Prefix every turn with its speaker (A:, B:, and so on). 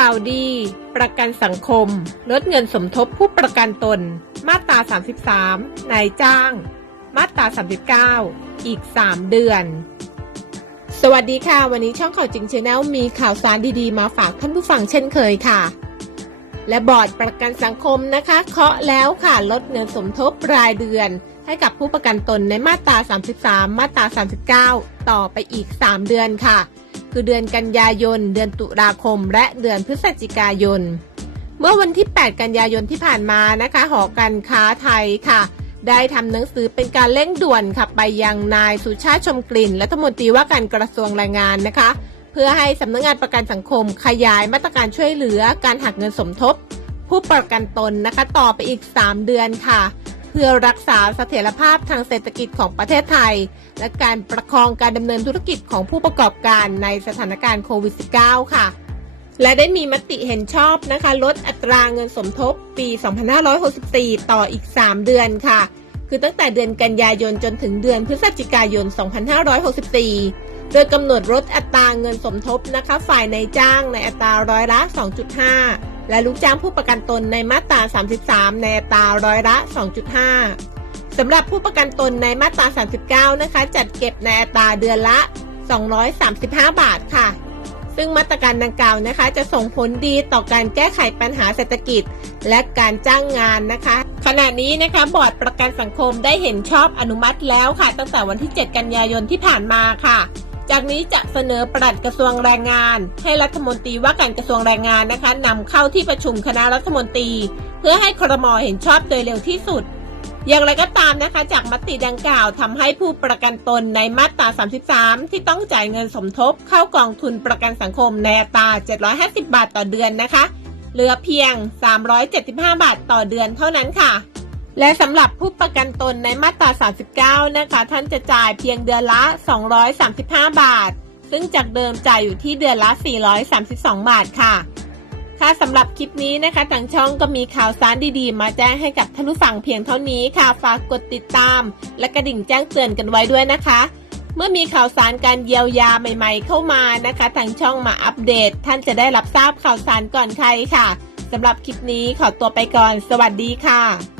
A: ข่าวดี ประกันสังคม ลดเงินสมทบผู้ประกันตน มาตรา 33 นายจ้าง มาตรา 39 อีก 3 เดือน สวัสดีค่ะ วันนี้ช่องข่าวจริงชาแนลมีข่าวสารดีๆ มาฝากท่านผู้ฟังเช่นเคยค่ะ และบอร์ดประกันสังคมนะคะ เคาะแล้วค่ะ ลดเงินสมทบรายเดือน ให้กับผู้ประกันตนในมาตรา 33 มาตรา 39 ต่อไปอีก 3 เดือนค่ะ คือเดือนกันยายน เดือนตุลาคม และเดือนพฤศจิกายน เมื่อวันที่ 8 กันยายนที่ผ่านมานะคะ หอการค้าไทยค่ะ ได้ทำหนังสือเป็นการเร่งด่วนค่ะไปยังนายสุชาติชมกลิ่นรัฐมนตรีว่าการกระทรวงแรงงานนะคะ เพื่อให้สำนักงานประกันสังคมขยายมาตรการช่วยเหลือการหักเงินสมทบ ผู้ประกันตนนะคะ ต่อไปอีก 3 เดือนค่ะ เพื่อรักษาเสถียรภาพทางเศรษฐกิจของประเทศไทย และการประคองการดำเนินธุรกิจของผู้ประกอบการในสถานการณ์โควิด -19 ค่ะ และได้มีมติเห็นชอบนะคะ ลดอัตราเงินสมทบปี 2564 ต่ออีก 3 เดือนค่ะ คือตั้งแต่เดือนกันยายนจนถึงเดือนพฤศจิกายน 2564 โดยกำหนดลดอัตราเงินสมทบนะคะ ฝ่ายในายจ้างในอัตราร้อยละ 2.5 และลูกจ้างผู้ประกันตนในมาตรา 33 ในตาร้อยละ 2.5 สำหรับผู้ประกันตนในมาตรา 39 นะคะ จัดเก็บในอัตราเดือนละ 235 บาทค่ะ ซึ่งมาตรการดังกล่าวนะคะ จะส่งผลดีต่อการแก้ไขปัญหาเศรษฐกิจ และการจ้างงานนะคะ ขณะนี้นะคะบอร์ดประกันสังคมได้เห็นชอบอนุมัติแล้วค่ะ ตั้งแต่วันที่ 7 กันยายนที่ผ่านมาค่ะ จากนี้จะเสนอปลัดกระทรวงแรงงาน ให้รัฐมนตรีว่าการกระทรวงแรงงานนะคะนำเข้าที่ประชุมคณะรัฐมนตรี เพื่อให้ครมเห็นชอบโดยเร็วที่สุด อย่างไรก็ตามนะคะ จากมติดังกล่าวทำให้ผู้ประกันตนในมาตรา 33 ที่ต้องจ่ายเงินสมทบเข้ากองทุนประกันสังคมในอัตรา 750 บาทต่อเดือนนะคะ เหลือเพียง 375 บาทต่อเดือนเท่านั้นค่ะ และสำหรับผู้ประกันตนในมาตรา 39 นะคะ ท่านจะจ่ายเพียงเดือนละ 235 บาท ซึ่งจากเดิมจ่ายอยู่ที่เดือนละ 432 บาทค่ะ ค่ะสำหรับคลิปนี้นะคะทางช่องก็มีข่าวสารดีๆ มาแจ้งให้กับท่านผู้ฟังเพียงเท่านี้ค่ะ ฝากกดติดตาม และกระดิ่งแจ้งเตือนกันไว้ด้วยนะคะ เมื่อมีข่าวสารการเยียวยาใหม่ ๆ เข้ามานะคะทางช่องมาอัปเดต ท่านจะได้รับทราบข่าวสารก่อนใครค่ะสำหรับคลิปนี้ขอตัวไปก่อน สวัสดีค่ะ